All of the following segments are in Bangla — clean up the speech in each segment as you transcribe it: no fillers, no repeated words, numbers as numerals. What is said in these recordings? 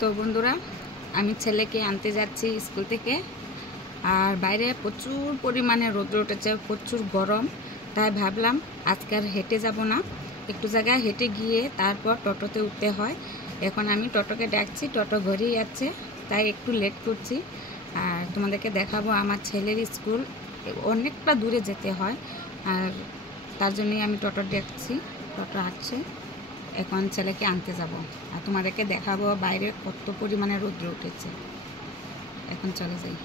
তো বন্ধুরা, আমি ছেলেকে আনতে যাচ্ছি স্কুল থেকে। আর বাইরে প্রচুর পরিমাণে রোদ উঠেছে, প্রচুর গরম। তাই ভাবলাম আজকে আর হেঁটে যাব না, একটু জায়গায় হেঁটে গিয়ে তারপর টোটোতে উঠতে হয়। এখন আমি টোটোকে ডাকছি, টোটো ঘুরেই যাচ্ছে, তাই একটু লেট করছি। আর তোমাদেরকে দেখাবো আমার ছেলের স্কুল অনেকটা দূরে যেতে হয়, আর তার জন্যই আমি টোটো ডাকছি। টোটো আসছে, এখন ছেলেকে আনতে যাব। আর তোমাদেরকে দেখাবো বাইরে কত পরিমাণে রৌদ্র উঠেছে। এখন চলে যাই।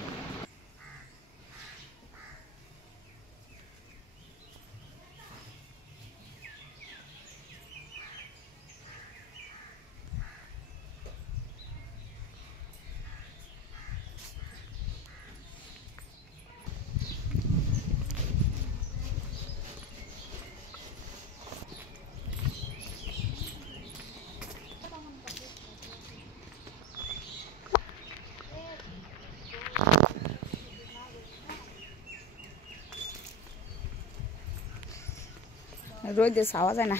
রোদে ছাওয়া যায় না।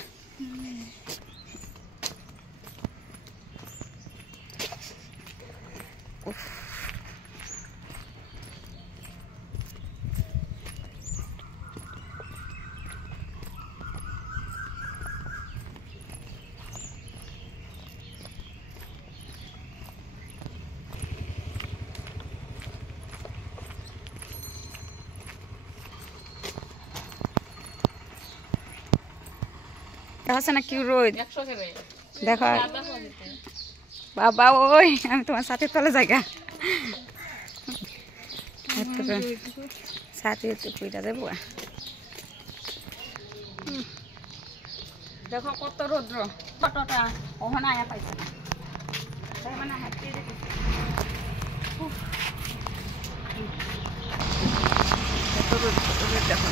দেখাচ্ছে না কি রোদ, দেখো বাবা। ওই আমি তোমার সাথে তলে জায়গা সাথে পুইটা দেবো। দেখো কত রৌদ্র, টোটোটা ওখানে আয়া পাইছে না, তাই মানে হাঁটতে যেতেছে। কত রোদ দেখো।